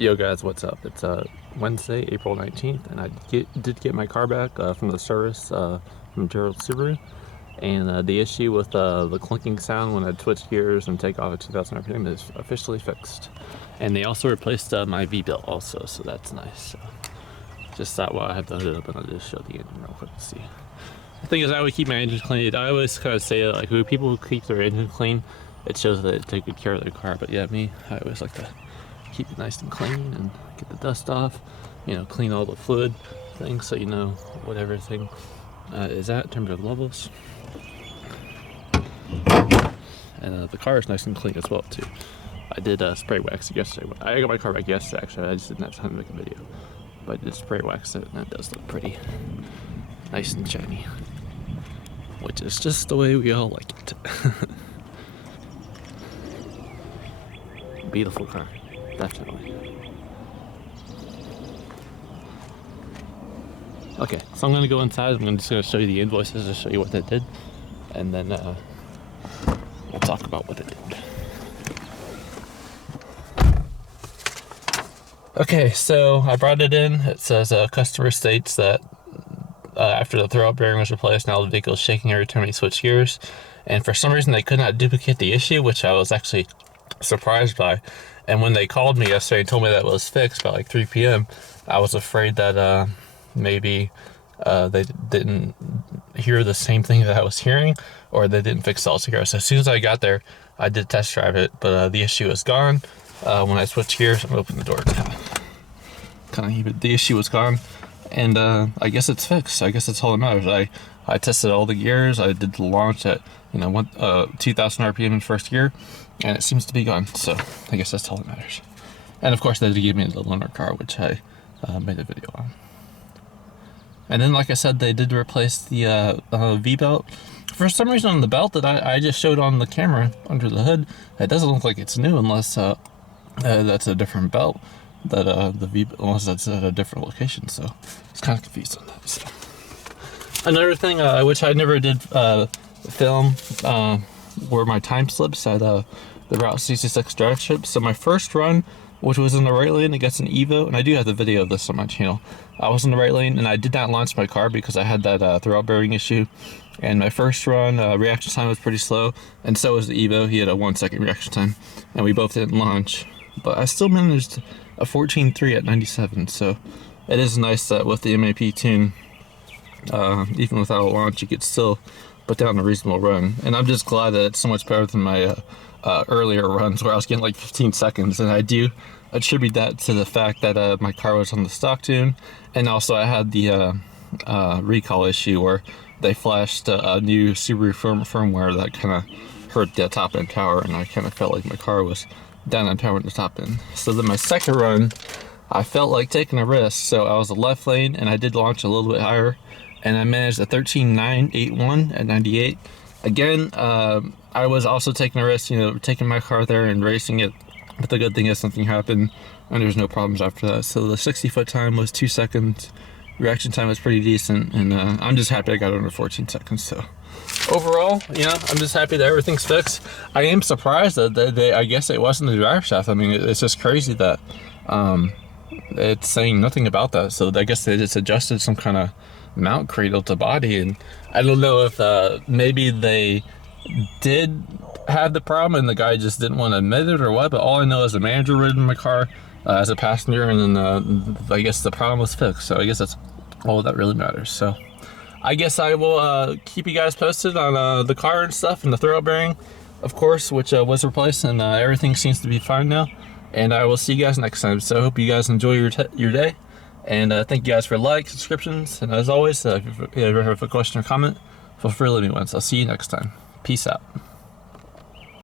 Yo guys, what's up? It's Wednesday, April 19th, and I did get my car back from the service from Gerald Subaru, and the issue with the clunking sound when I'd switch gears and take off at 2,000 RPM is officially fixed. And they also replaced my V-belt also, so that's nice. So just thought while I have the hood up, and I'll just show the engine real quick to see. The thing is, I would keep my engine clean. I always kind of say that, like, people who keep their engine clean, it shows that they take good care of their car. But yeah, me, I always like to keep it nice and clean and get the dust off, you know, clean all the fluid things so you know what everything is at in terms of levels. And the car is nice and clean as well too. I did spray wax it yesterday. I got my car back yesterday actually. I just didn't have time to make a video, but I did spray wax it, and it does look pretty nice and shiny, which is just the way we all like it. Beautiful car. Definitely. Okay, so I'm gonna go inside. I'm just gonna show you the invoices to show you what they did, and then we'll talk about what they did. Okay, so I brought it in. It says customer states that after the throwout bearing was replaced, now the vehicle is shaking every time we switch gears, and for some reason they could not duplicate the issue, which I was actually surprised by. And when they called me yesterday and told me that it was fixed by like 3 p.m., I was afraid that maybe they didn't hear the same thing that I was hearing, or they didn't fix it altogether. So as soon as I got there, I did test drive it, but the issue is gone. When I switched gears, I'm gonna open the door to kind of heave it. The issue was gone, and I guess it's fixed. I guess that's all that matters. I tested all the gears. I did the launch at 2,000 RPM in first gear, and it seems to be gone. So I guess that's all that matters. And of course, they did give me the loaner car, which I made a video on. And then, like I said, they did replace the V-belt. For some reason on the belt that I just showed on the camera under the hood, it doesn't look like it's new unless that's a different belt. That the V-belt, unless that's at a different location. So it's kind of confused on that. So another thing, which I never did film, were my time slips at the Route 66 drive strip. So my first run, which was in the right lane against an Evo, and I do have the video of this on my channel. I was in the right lane, and I did not launch my car because I had that throwout bearing issue. And my first run, reaction time was pretty slow, and so was the Evo. He had a 1 second reaction time, and we both didn't launch. But I still managed a 14.3 at 97, so it is nice that with the MAP tune, even without a launch, you could still put down a reasonable run. And I'm just glad that it's so much better than my earlier runs where I was getting like 15 seconds. And I do attribute that to the fact that my car was on the stock tune, and also I had the recall issue where they flashed a new Subaru firmware that kind of hurt the top end power, and I kind of felt like my car was down on power in the top end. So then my second run, I felt like taking a risk, so I was a left lane, and I did launch a little bit higher, and I managed a 13.981 at 98. Again, I was also taking a risk, taking my car there and racing it, but the good thing is something happened, and there's no problems after that. So the 60-foot time was 2 seconds, reaction time was pretty decent, and I'm just happy I got under 14 seconds. So overall, I'm just happy that everything's fixed. I am surprised that I guess it wasn't the drive shaft. I mean, it's just crazy that it's saying nothing about that. So I guess they just adjusted some kind of mount cradle to body, and I don't know if maybe they did have the problem and the guy just didn't want to admit it or what, but all I know is the manager rode in my car as a passenger, and then I guess the problem was fixed. So I guess that's all that really matters. So I guess I will keep you guys posted on the car and stuff, and the throwout bearing, of course, which was replaced, and everything seems to be fine now. And I will see you guys next time. So I hope you guys enjoy your day, and thank you guys for likes, subscriptions, and as always, if you ever have a question or comment, feel free to leave me one. So I'll see you next time. Peace out.